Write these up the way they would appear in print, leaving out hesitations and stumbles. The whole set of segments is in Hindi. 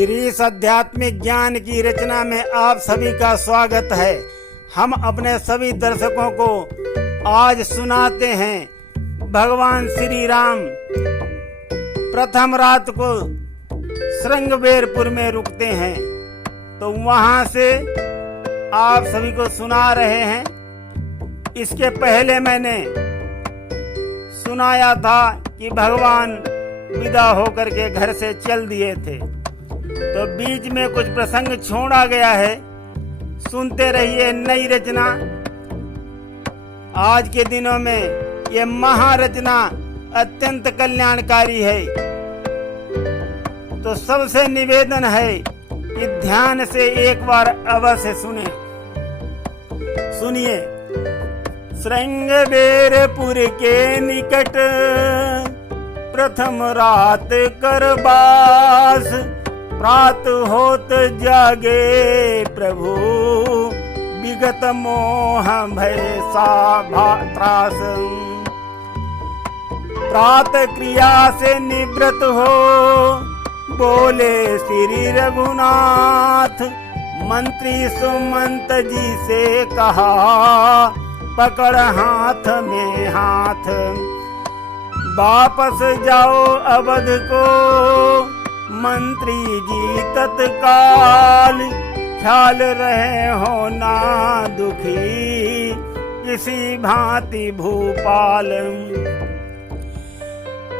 गिरीश आध्यात्मिक ज्ञान की रचना में आप सभी का स्वागत है। हम अपने सभी दर्शकों को आज सुनाते हैं भगवान श्री राम प्रथम रात को श्रृंगबेरपुर में रुकते हैं, तो वहां से आप सभी को सुना रहे हैं। इसके पहले मैंने सुनाया था कि भगवान विदा होकर के घर से चल दिए थे, तो बीच में कुछ प्रसंग छोड़ा गया है। सुनते रहिए नई रचना। आज के दिनों में ये महारचना अत्यंत कल्याणकारी है, तो सबसे निवेदन है कि ध्यान से एक बार अवश्य सुनिए। श्रृंगबेरपुर के निकट प्रथम रात कर बास, प्रात होत जागे प्रभु, विगत मोह भय त्रास। प्रात क्रिया से निवृत्त हो बोले श्री रघुनाथ, मंत्री सुमंत जी से कहा पकड़ हाथ में हाथ। वापस जाओ अवध को मंत्री जी तत्काल, ख्याल रहे हो ना दुखी किसी भांति भूपाल।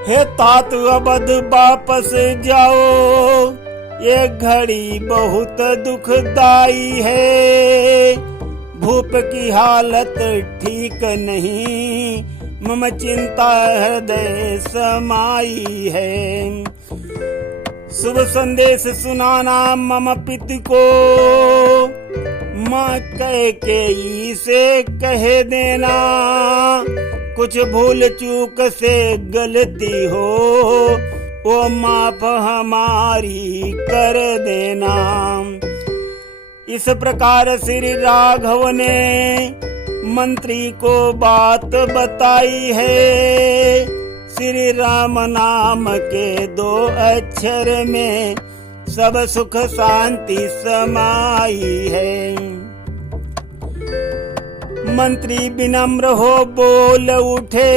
हे तात अवध वापस जाओ, ये घड़ी बहुत दुखदाई है। भूप की हालत ठीक नहीं, मम चिंता हृदय समाई है। शुभ संदेश सुनाना मम पिता को, माँ कैकेयी से कह देना। कुछ भूल चूक से गलती हो, वो माफ हमारी कर देना। इस प्रकार श्री राघव ने मंत्री को बात बताई है। श्री राम नाम के 2 अक्षर में सब सुख शांति समाई है। मंत्री विनम्र हो बोल उठे,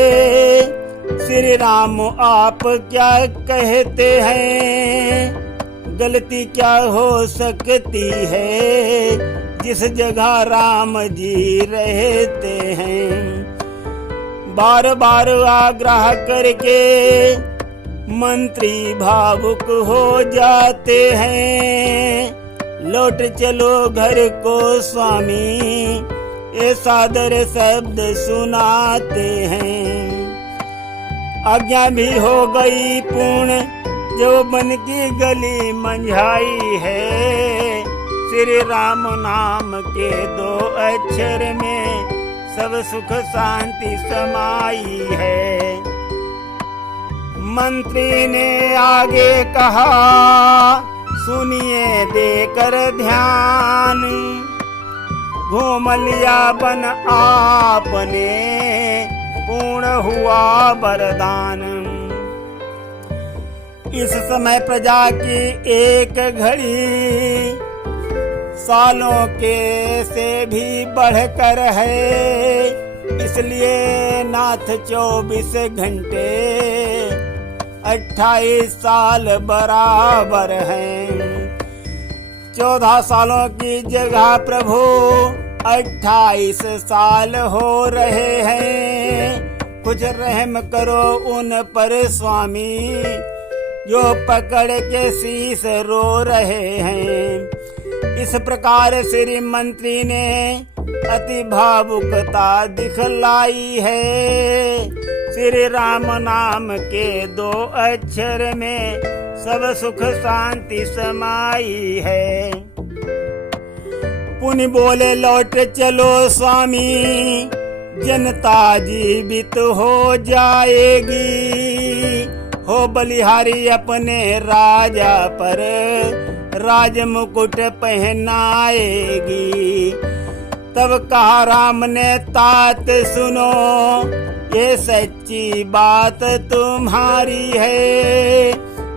श्री राम आप क्या कहते हैं? गलती क्या हो सकती है जिस जगह राम जी रहते हैं? बार बार आग्रह करके मंत्री भावुक हो जाते हैं। लौट चलो घर को स्वामी, ये सादर शब्द सुनाते हैं। आज्ञा भी हो गई पूर्ण, जो मन की गली मंझाई है। श्री राम नाम के 2 अक्षर में सब सुख शांति समाई है। मंत्री ने आगे कहा सुनिए देकर ध्यान, घूम लिया बन आपने, पूर्ण हुआ वरदान। इस समय प्रजा की एक घड़ी सालों के से भी बढ़कर है, इसलिए नाथ 24 घंटे 28 साल बराबर हैं। 14 सालों की जगह प्रभु 28 साल हो रहे हैं। कुछ रहम करो उन पर स्वामी, जो पकड़ के शीश रो रहे हैं। इस प्रकार श्री मंत्री ने अति भावुकता दिखलाई है। श्री राम नाम के 2 अक्षर में सब सुख शांति समाई है। पुनि बोले लौट चलो स्वामी, जनता जीवित हो जाएगी। हो बलिहारी अपने राजा पर राज मुकुट पहनाएगी। तब कहा राम ने तात सुनो, ये सच्ची बात तुम्हारी है।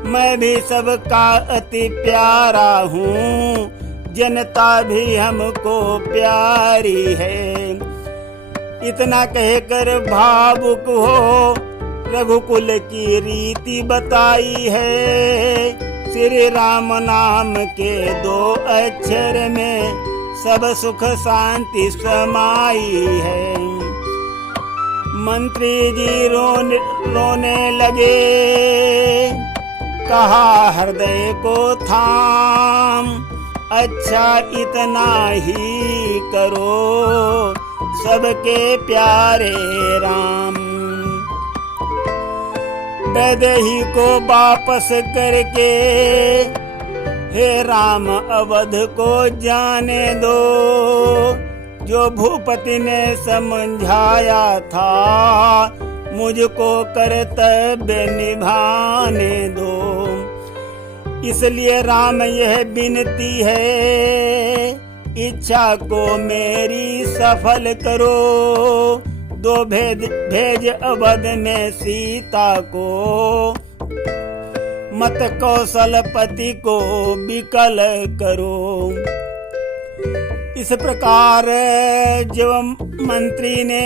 मैं भी सबका अति प्यारा हूँ, जनता भी हमको प्यारी है। इतना कहकर भावुक हो रघुकुल की रीति बताई है। श्री राम नाम के 2 अक्षर में सब सुख शांति समाई है। मंत्री जी रोने लगे, कहा हृदय को थाम, अच्छा इतना ही करो सबके प्यारे राम। वैदेही को वापस करके हे राम अवध को जाने दो, जो भूपति ने समझाया था मुझको कर्तव्य निभाने दो। इसलिए राम यह विनती है, इच्छा को मेरी सफल करो, 2 भेज अवध में सीता को, मत कौशलपति को विकल करो। इस प्रकार जब मंत्री ने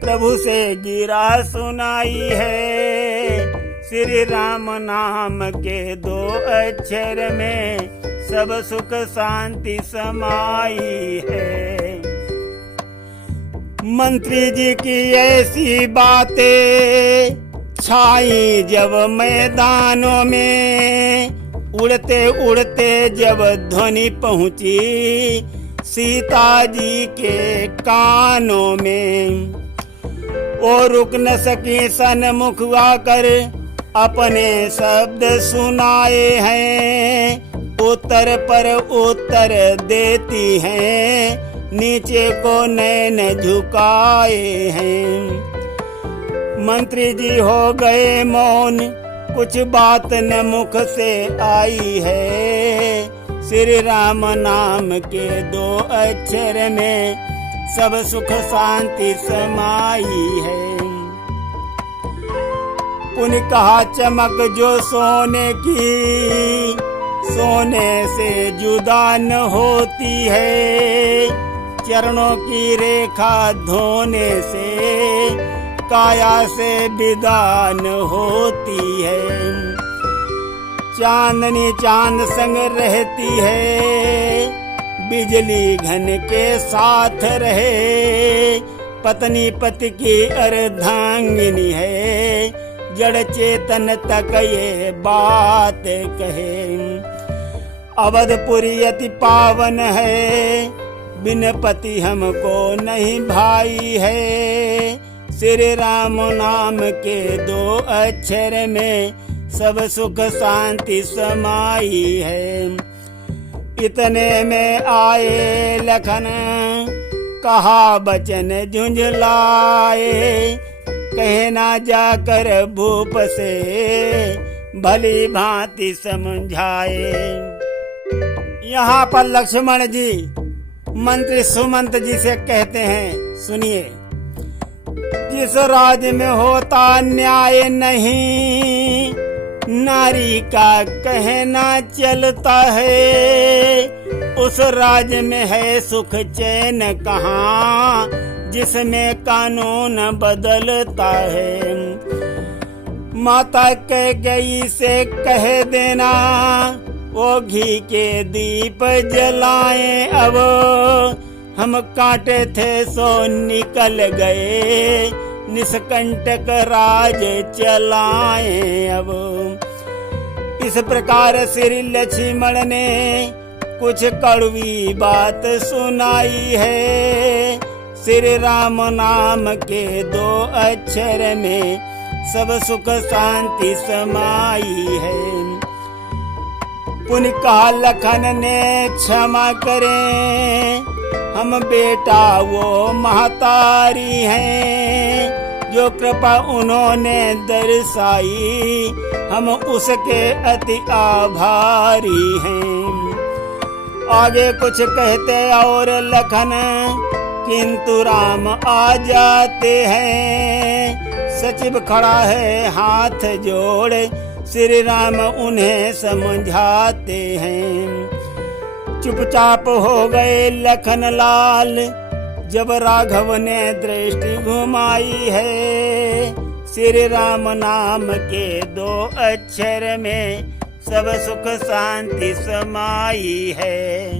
प्रभु से गिरा सुनाई है, श्री राम नाम के 2 अक्षर में सब सुख शांति समाई है। मंत्री जी की ऐसी बातें छाई जब मैदानों में, उड़ते उड़ते जब ध्वनि पहुंची सीता जी के कानों में, वो रुक न सकी सन्मुख आकर अपने शब्द सुनाए हैं। उत्तर पर उत्तर देती हैं, नीचे को नैन झुकाए हैं। मंत्री जी हो गए मौन, कुछ बात न मुख से आई है। श्री राम नाम के 2 अक्षर में सब सुख शांति समाई है। पुण्य कहा चमक जो सोने की, सोने से जुदा न होती है। चरणों की रेखा धोने से काया से विदा न होती है। चांदनी चांद संग रहती है, बिजली घन के साथ रहे। पत्नी पति की अर्धांगिनी है, जड़ चेतन तक ये बात कहे। अवधपुरी अति पावन है, बिन पति हमको नहीं भाई है। श्री राम नाम के 2 अक्षर में सब सुख शांति समाई है। इतने में आए लखन, कहा बचन झुंझलाए। कहे ना जाकर भूप से, भली भांति समझाए। यहाँ पर लक्ष्मण जी मंत्री सुमंत जी से कहते हैं, सुनिए। जिस राज्य में होता न्याय नहीं, नारी का कहना चलता है। उस राज्य में है सुख चैन कहाँ, जिसमें कानून बदलता है। माता कैकेयी से कह देना, वो घी के दीप जलाएं अब। हम कांटे थे सो निकल गए, निष्कंटक राज चलाएं अब। इस प्रकार श्री लक्ष्मण ने कुछ कड़वी बात सुनाई है। श्री राम नाम के 2 अक्षर में सब सुख शांति समाई है। पुण्य कहा लखन ने क्षमा करें, हम बेटा वो महतारी हैं। जो कृपा उन्होंने दर्शाई, हम उसके अति आभारी हैं। आगे कुछ कहते और लखन, किंतु राम आ जाते हैं। सचिव खड़ा है हाथ जोड़, श्री राम उन्हें समझाते हैं। चुपचाप हो गए लखन लाल जब राघव ने दृष्टि घुमाई है। श्री राम नाम के 2 अक्षर में सब सुख शांति समाई है।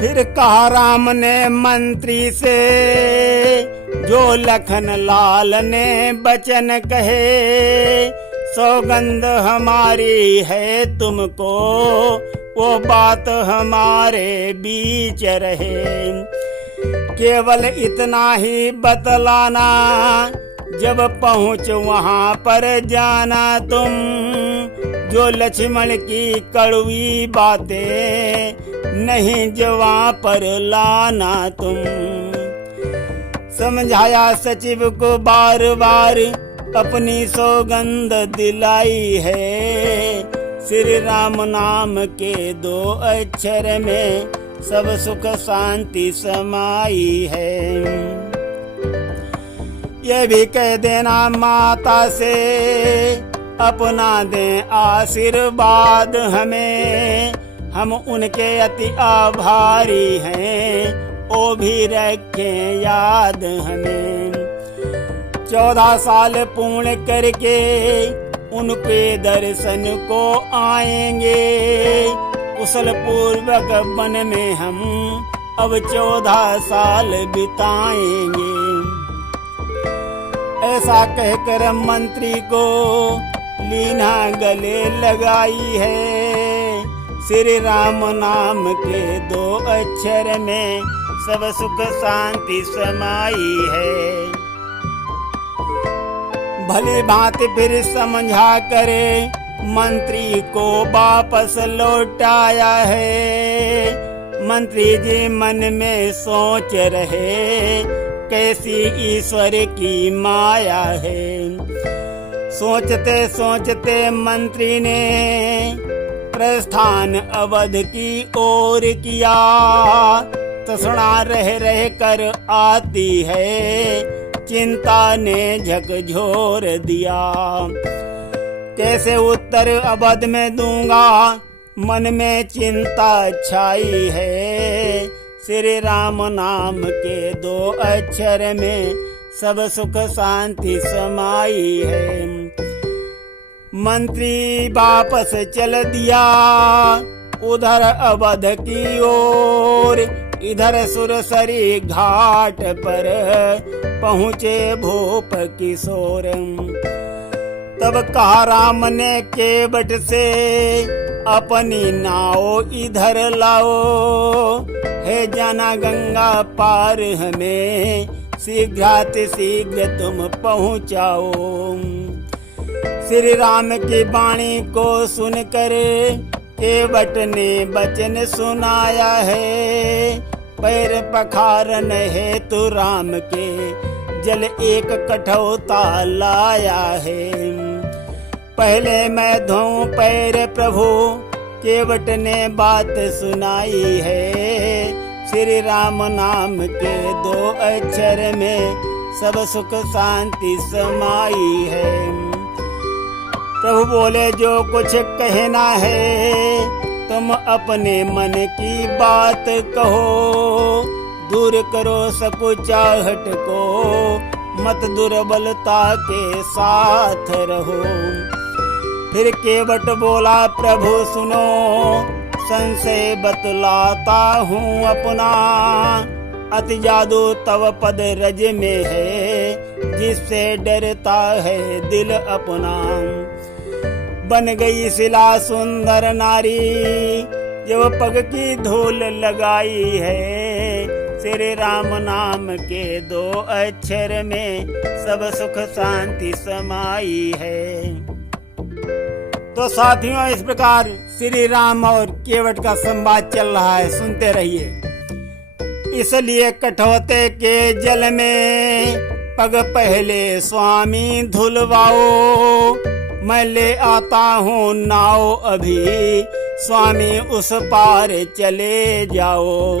फिर कहा राम ने मंत्री से जो लखन लाल ने बचन कहे, सौगंध हमारी है तुमको वो बात हमारे बीच रहे। केवल इतना ही बतलाना जब पहुँच वहाँ पर जाना तुम, जो लक्ष्मण की कड़वी बातें नहीं जवां पर लाना तुम। समझाया सचिव को बार बार अपनी सौगंध दिलाई है। श्री राम नाम के 2 अक्षर में सब सुख शांति समाई है। ये भी कह देना माता से अपना दें आशीर्वाद हमें, हम उनके अति आभारी हैं, वो भी रखें याद हमें। 14 साल पूर्ण करके उनके दर्शन को आएंगे, कुशल पूर्वक वन में हम अब 14 साल बिताएंगे। ऐसा कहकर मंत्री को लीना गले लगाई है। श्री राम नाम के 2 अक्षर में सब सुख शांति समाई है। भली भांति फिर समझा करे मंत्री को वापस लौटाया है। मंत्री जी मन में सोच रहे कैसी ईश्वर की माया है। सोचते सोचते मंत्री ने प्रस्थान अवध की ओर किया। तसड़ा रह कर आती है चिंता ने झकझोर दिया। कैसे उत्तर अवध में दूंगा मन में चिंता छाई है। श्री राम नाम के 2 अक्षर में सब सुख शांति समाई है। मंत्री वापस चल दिया उधर अवध की ओर। इधर सुरसरी घाट पर पहुँचे भूप किशोर। तब कहा राम ने केवट से अपनी नाव इधर लाओ। है जाना गंगा पार हमें शीघ्र तुम पहुँचाओ। श्री राम की वाणी को सुनकर केवट ने वचन सुनाया है। पैर पखारन हेतु राम के जल एक कठौता लाया है। पहले मैं धोऊं पैर प्रभु केवट ने बात सुनाई है। श्री राम नाम के 2 अक्षर में सब सुख शांति समाई है। प्रभु बोले जो कुछ कहना है तुम अपने मन की बात कहो। दूर करो सकुचाहट को मत दुर्बलता के साथ रहो। फिर केवट बोला प्रभु सुनो संशय बतलाता हूँ अपना। अति जादू तव पद रज में है जिससे डरता है दिल अपना। बन गई शिला सुंदर नारी जब पग की धूल लगाई है। श्री राम नाम के 2 अक्षर में सब सुख शांति समाई है। तो साथियों इस प्रकार श्री राम और केवट का संवाद चल रहा है, सुनते रहिए। इसलिए कठौते के जल में पग पहले स्वामी धुलवाओ। मैं ले आता हूँ नाव अभी स्वामी उस पार चले जाओ।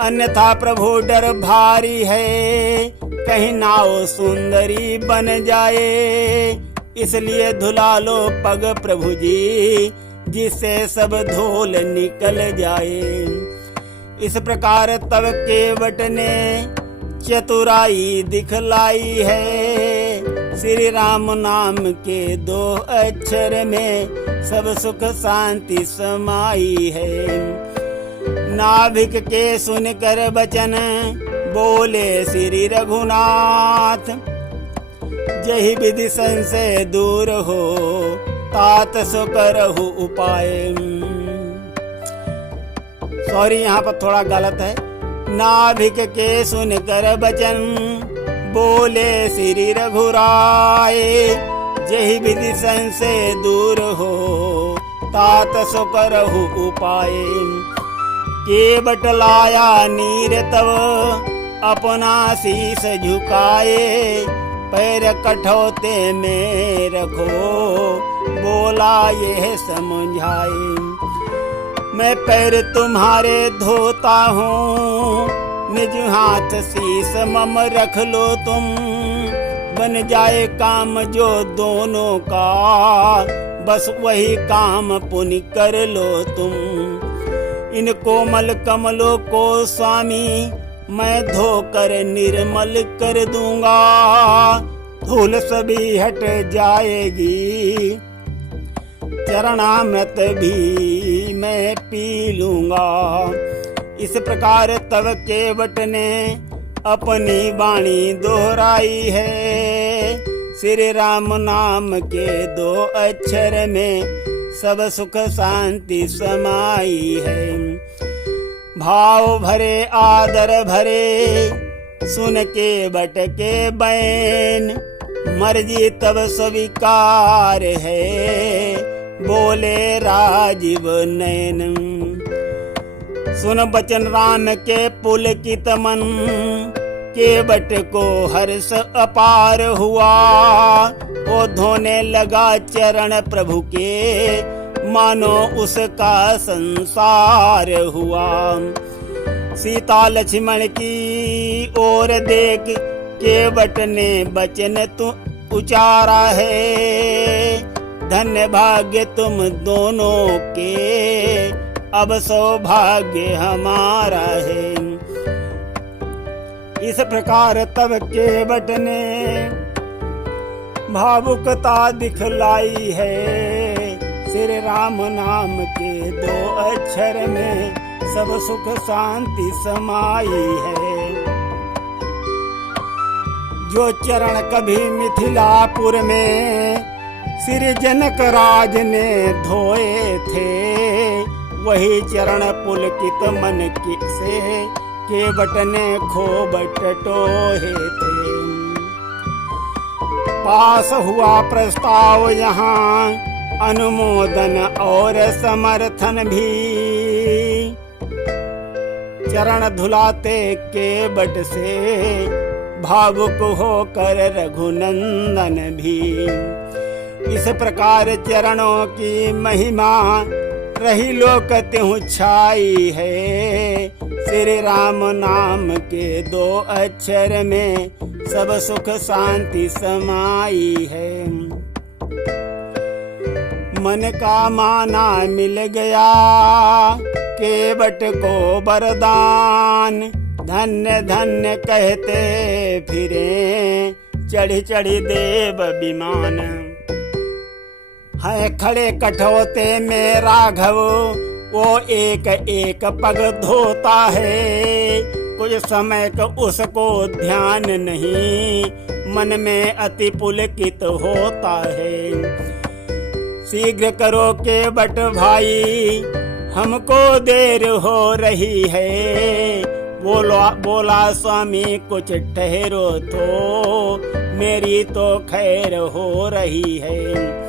अन्यथा प्रभु डर भारी है कहीं नाव सुंदरी बन जाए। इसलिए धुला लो पग प्रभु जी, जिससे सब धूल निकल जाए। इस प्रकार तब केवट ने चतुराई दिखलाई है। श्री राम नाम के 2 अक्षर में सब सुख शांति समाई है। नाभिक के सुनकर बचन बोले श्री रघुनाथ, जही विधि संशय दूर हो, तात सो करहु उपाय। सॉरी, यहाँ पर थोड़ा गलत है। नाभिक के सुनकर बचन बोले श्री रघुराय, जही विधि संशय दूर हो, तात सो करहु उपाय। केवट लाया नीर तब अपना शीस झुकाए, पैर कठौते में रखो, बोला यह समझाए। मैं पैर तुम्हारे धोता हूँ, निज हाथ शीस मम रख लो तुम, बन जाए काम जो दोनों का, बस वही काम पुण्य कर लो तुम। इन कोमल कमलों को स्वामी मैं धोकर निर्मल कर दूंगा, धूल सभी हट जाएगी, चरणामृत भी मैं पी लूंगा। इस प्रकार तब केवट ने अपनी वाणी दोहराई है। श्री राम नाम के 2 अक्षर में सब सुख शांति समाई है। भाव भरे आदर भरे सुन के बट के बैन, मर्जी तब स्वीकार है, बोले राजीव नयन। सुन बचन राम के पुलकित मन, केवट को हर्ष अपार हुआ, वो धोने लगा चरण प्रभु के, मानो उसका संसार हुआ। सीता लक्ष्मण की ओर देख केवट ने वचन तू उचारा है, धन्य भाग्य तुम दोनों के, अब सौभाग्य हमारा है। इस प्रकार तब केवट ने भावुकता दिखलाई है। श्री राम नाम के 2 अक्षर में सब सुख शांति समाई है। जो चरण कभी मिथिलापुर में श्री जनक राज ने धोए थे, वही चरण पुलकित मन से केवट ने खूब टटोहे थे। पास हुआ प्रस्ताव यहाँ अनुमोदन और समर्थन भी, चरण धुलाते केवट से भावुक होकर रघुनंदन भी। इस प्रकार चरणों की महिमा रही लोक त्यों छाई है। श्री राम नाम के 2 अक्षर में सब सुख शांति समाई है। मन का माना मिल गया केवट को वरदान, धन्य धन्य कहते फिरे चढ़ी चढ़ी देव विमान। है खड़े कठौते में राघव, वो एक एक पग धोता है, कुछ समय का उसको ध्यान नहीं, मन में अति पुलकित होता है। शीघ्र करो केवट भाई, हमको देर हो रही है। बोला स्वामी कुछ ठहरो तो, मेरी तो खैर हो रही है।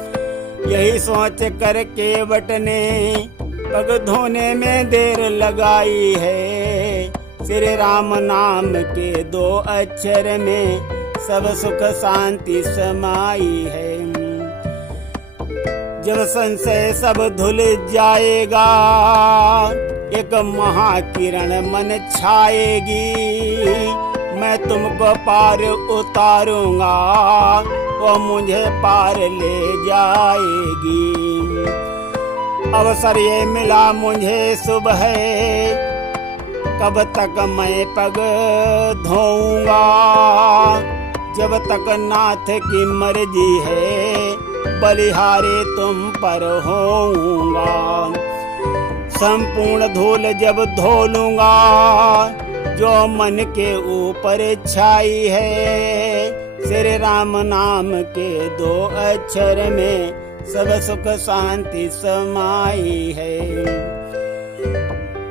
यही सोच कर केवट ने पग धोने में देर लगाई है। श्री राम नाम के 2 अक्षर में सब सुख शांति समाई है। जब संशय सब धुल जाएगा, एक महाकिरण मन छाएगी, मैं तुमको पार उतारूंगा, वो मुझे पार ले जाएगी। अवसर ये मिला मुझे सुबह, कब तक मैं पग धोऊंगा, जब तक नाथ की मर्जी है बलिहारी तुम पर होऊंगा। संपूर्ण धूल जब धो लूंगा जो मन के ऊपर छाई है, श्री राम नाम के 2 अक्षर में सब सुख शांति समाई है।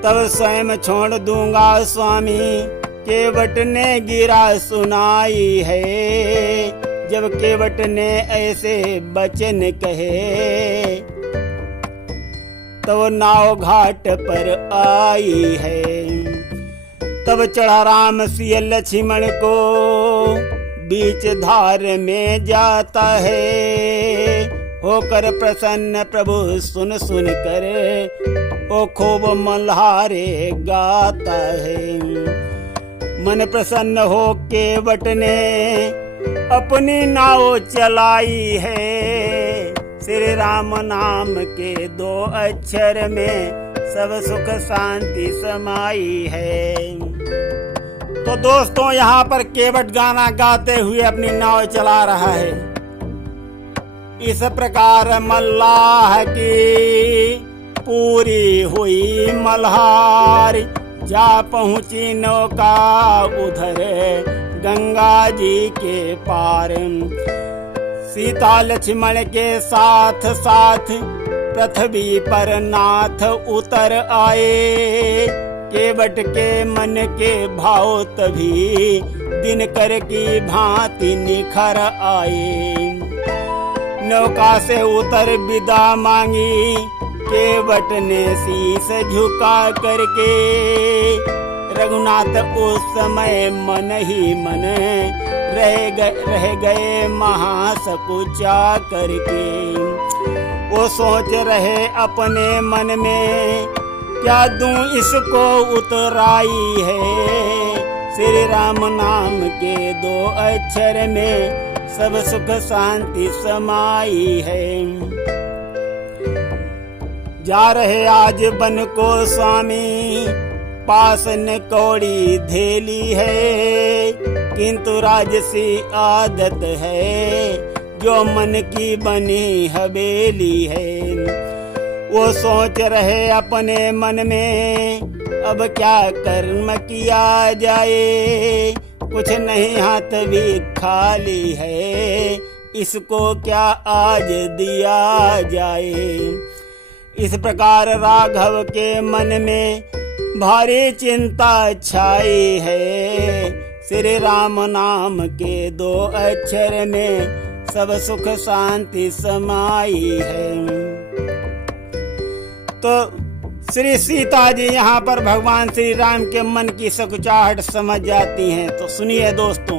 तब स्वयं छोड़ दूंगा स्वामी, केवट ने गिरा सुनाई है, जब केवट ने ऐसे वचन कहे, तब नाव घाट पर आई है। तब चढ़ा राम सिया लक्ष्मण को, बीच धार में जाता है, होकर प्रसन्न प्रभु सुन सुन कर ओ खूब मल्हारे गाता है। मन प्रसन्न हो केवट ने अपनी नाव चलाई है, श्री राम नाम के 2 अक्षर में सब सुख शांति समाई है। तो दोस्तों यहाँ पर केवट गाना गाते हुए अपनी नाव चला रहा है। इस प्रकार मल्लाह की पूरी हुई मल्हार, जा पहुंची नौका उधर गंगा जी के पार। सीता लक्ष्मण के साथ साथ पृथ्वी पर नाथ उतर आए, केवट के मन के भाव तभी दिनकर की भांति निखर आए। नौका से उतर विदा मांगी, केवट ने शीश झुका करके, रघुनाथ उस समय मन ही मन रह गए महासकुचा करके। वो सोच रहे अपने मन में, क्या दूं इसको उतराई है, श्री राम नाम के 2 अक्षर में सब सुख शांति समाई है। जा रहे आज बन को स्वामी, पास न कौड़ी धेली है, किंतु राजसी आदत है, जो मन की बनी हवेली है। वो सोच रहे अपने मन में, अब क्या कर्म किया जाए, कुछ नहीं हाथ भी खाली है, इसको क्या आज दिया जाए। इस प्रकार राघव के मन में भारी चिंता छाई है, श्री राम नाम के 2 अक्षर में सब सुख शांति समाई है। तो श्री सीता जी यहाँ पर भगवान श्री राम के मन की सकुचाहट समझ जाती हैं। तो सुनिए दोस्तों,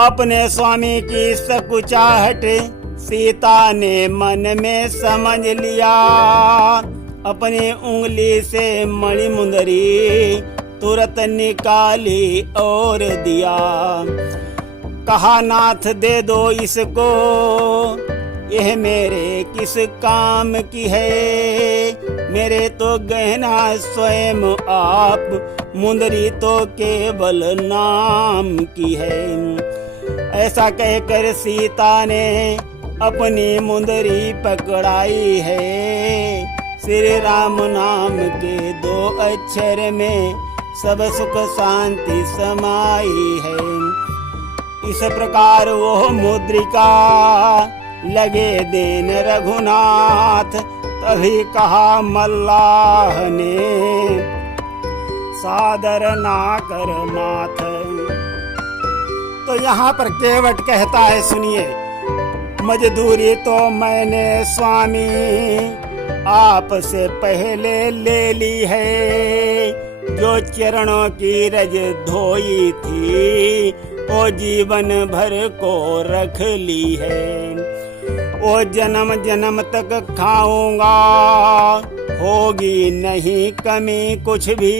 अपने स्वामी की सकुचाहट सीता ने मन में समझ लिया, अपनी उंगली से मणि मुंदरी तुरंत निकाली और दिया। कहा नाथ दे दो इसको, यह मेरे किस काम की है, मेरे तो गहना स्वयं आप, मुंदरी तो केवल नाम की है। ऐसा कहकर सीता ने अपनी मुंदरी पकड़ाई है, श्री राम नाम के 2 अक्षर में सब सुख शांति समाई है। इस प्रकार वो मुद्रिका लगे देन रघुनाथ, तभी कहा मल्लाह ने सादर ना कर माथ। तो यहाँ पर केवट कहता है, सुनिए, मजदूरी तो मैंने स्वामी आपसे पहले ले ली है, जो चरणों की रज धोई थी वो जीवन भर को रख ली है। वो जन्म जन्म तक खाऊंगा, होगी नहीं कमी कुछ भी,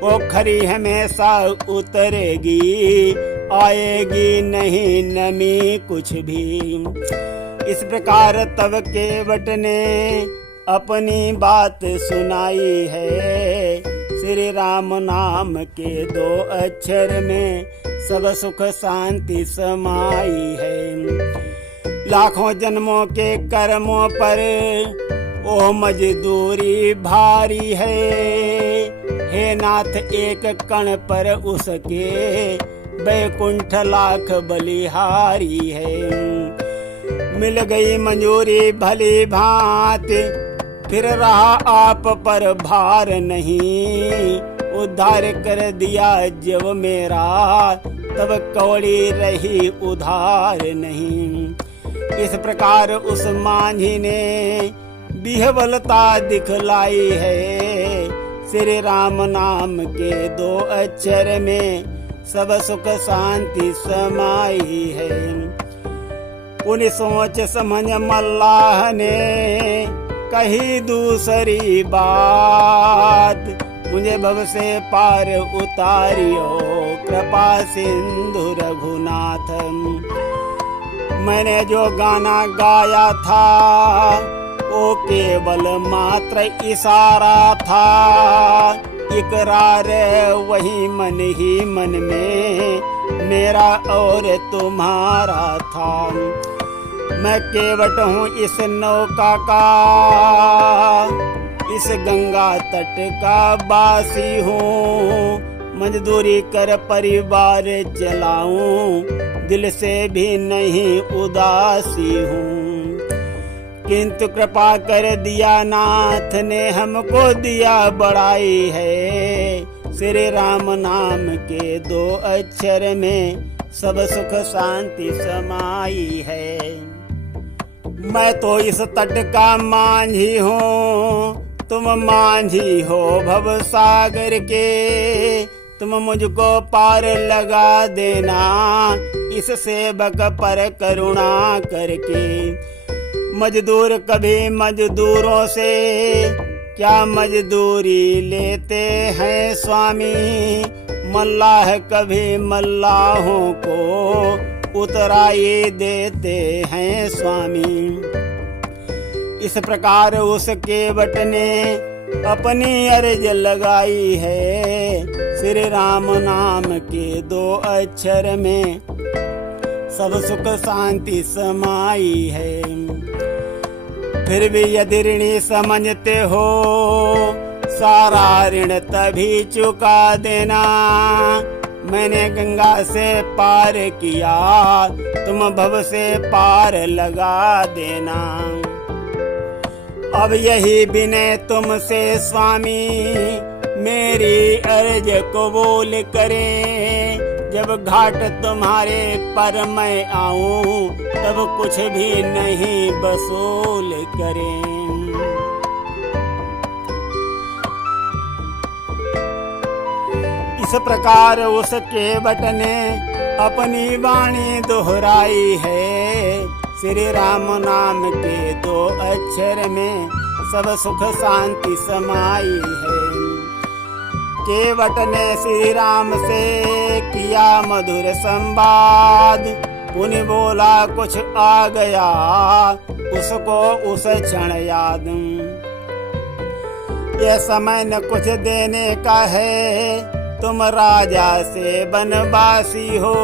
वो खरी हमेशा उतरेगी आएगी नहीं नमी कुछ भी। इस प्रकार तब केवट ने अपनी बात सुनाई है। श्री राम नाम के 2 अक्षर में सब सुख शांति समाई है। लाखों जन्मों के कर्मों पर ओ मजदूरी भारी है। हे नाथ एक कण पर उसके बैकुंठ लाख बलिहारी है। मिल गई मंजूरी भली भांति, फिर रहा आप पर भार नहीं। उद्धार कर दिया जब मेरा, तब कौड़ी रही उधार नहीं। इस प्रकार उस मांझी ने बिहवलता दिखलाई है। श्री राम नाम के 2 अक्षर में सब सुख शांति समाई है। उन सोच समझ मल्लाह ने कही दूसरी बात, मुझे भव से पार उतारियो कृपा सिंधु रघुनाथ। मैंने जो गाना गाया था वो केवल मात्र इशारा था। इकरार वही मन ही मन में मेरा और तुम्हारा था। मैं केवट हूँ इस नौका का, इस गंगा तट का बासी हूँ। मजदूरी कर परिवार चलाऊं, दिल से भी नहीं उदासी हूँ। किंतु कृपा कर दिया नाथ ने हमको दिया बड़ाई है। श्री राम नाम के 2 अक्षर में सब सुख शांति समाई है। मैं तो इस तट का मांझी हूँ, तुम मांझी हो भव सागर के। तुम मुझको पार लगा देना इस सेवक पर करुणा करके। मजदूर कभी मजदूरों से क्या मजदूरी लेते हैं स्वामी। मल्लाह कभी मल्लाहों को उतराई देते हैं स्वामी। इस प्रकार उस केवट ने अपनी अर्ज लगाई है। श्री राम नाम के 2 अक्षर में सब सुख शांति समाई है। फिर भी यदि ऋणी समझते हो सारा ऋण तभी चुका देना। मैंने गंगा से पार किया, तुम भव से पार लगा देना। अब यही विनय तुमसे स्वामी, मेरी अर्ज कबूल करें। जब घाट तुम्हारे पर मैं आऊं, तब कुछ भी नहीं वसूल करें। इस प्रकार उस केवट ने अपनी वाणी दोहराई है। श्री राम नाम के 2 अक्षर में सब सुख शांति समाई है। केवट ने श्री राम से किया मधुर संवाद। पुनि बोला कुछ आ गया उसको उस क्षण याद। यह समय न कुछ देने का है, तुम राजा से बनवासी हो।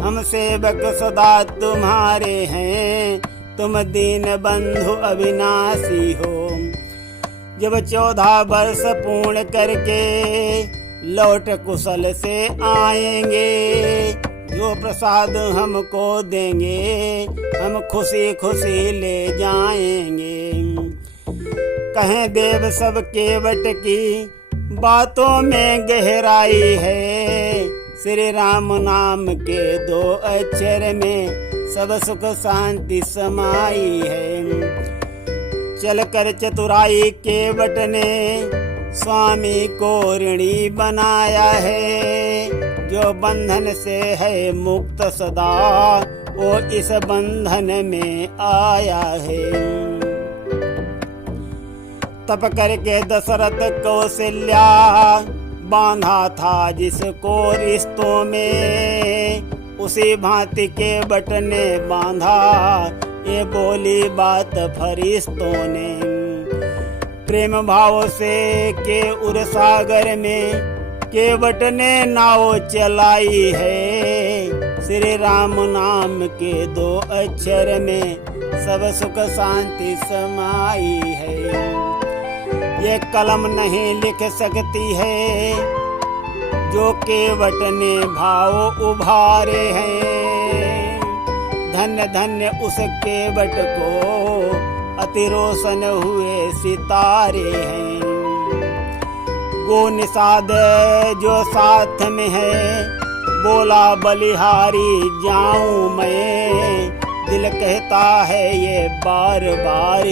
हम सेवक सदा तुम्हारे हैं, तुम दीन बंधु अविनाशी हो। जब 14 वर्ष पूर्ण करके लौट कुशल से आएंगे, जो प्रसाद हमको देंगे हम खुशी खुशी ले जाएंगे। कहें देव सब केवट की बातों में गहराई है। श्री राम नाम के 2 अक्षर में सब सुख शांति समाई है। चल कर चतुराई केवट ने स्वामी को ऋणी बनाया है। जो बंधन से है मुक्त सदा, वो इस बंधन में आया है। तप करके दशरथ कौशल्या बांधा था जिसको रिश्तों में, उसी भांति केवट ने बांधा ये बोली बात फरिश्तों ने। प्रेम भाव से के उर सागर में केवट ने नाव चलाई है, श्री राम नाम के 2 अक्षर में सब सुख शांति समाई है। ये कलम नहीं लिख सकती है जो केवट ने भाव उभारे हैं। धन्य धन्य उस केवट को अति रोशन हुए सितारे हैं। वो निषाद जो साथ में है, बोला बलिहारी जाऊं मैं, दिल कहता है ये बार बार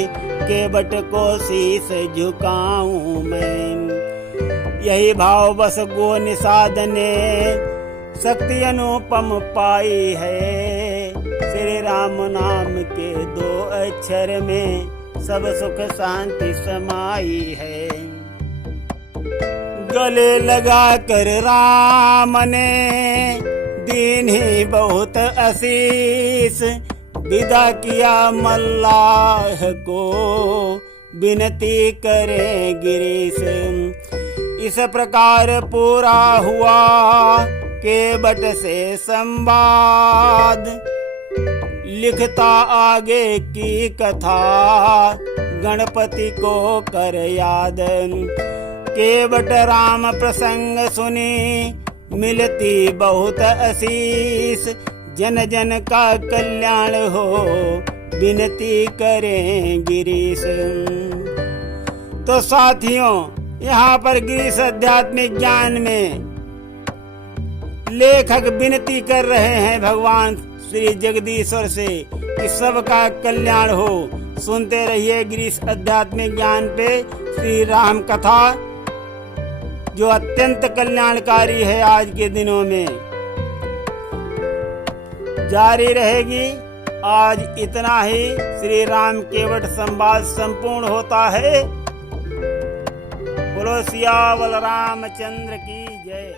केवट को शीश झुकाऊं मैं। यही भाव बस गो निषाद ने शक्ति अनुपम पाई है, श्री राम नाम के 2 अक्षर में सब सुख शांति समाई है। गले लगा कर राम ने दीन ही बहुत आशीष, विदा किया मल्लाह को विनती करे गिरीश। इस प्रकार पूरा हुआ केवट से संवाद, लिखता आगे की कथा गणपति को कर याद। केवट राम प्रसंग सुनी मिलती बहुत आशीष, जन जन का कल्याण हो विनती करें गिरीश। तो साथियों, यहाँ पर गिरीश आध्यात्मिक ज्ञान में लेखक विनती कर रहे हैं भगवान श्री जगदीश्वर से कि सबका कल्याण हो। सुनते रहिए गिरीश आध्यात्मिक ज्ञान पे श्री राम कथा, जो अत्यंत कल्याणकारी है आज के दिनों में। जारी रहेगी। आज इतना ही। श्री राम केवट संवाद संपूर्ण होता है। बोलो सियावर रामचंद्र की जय।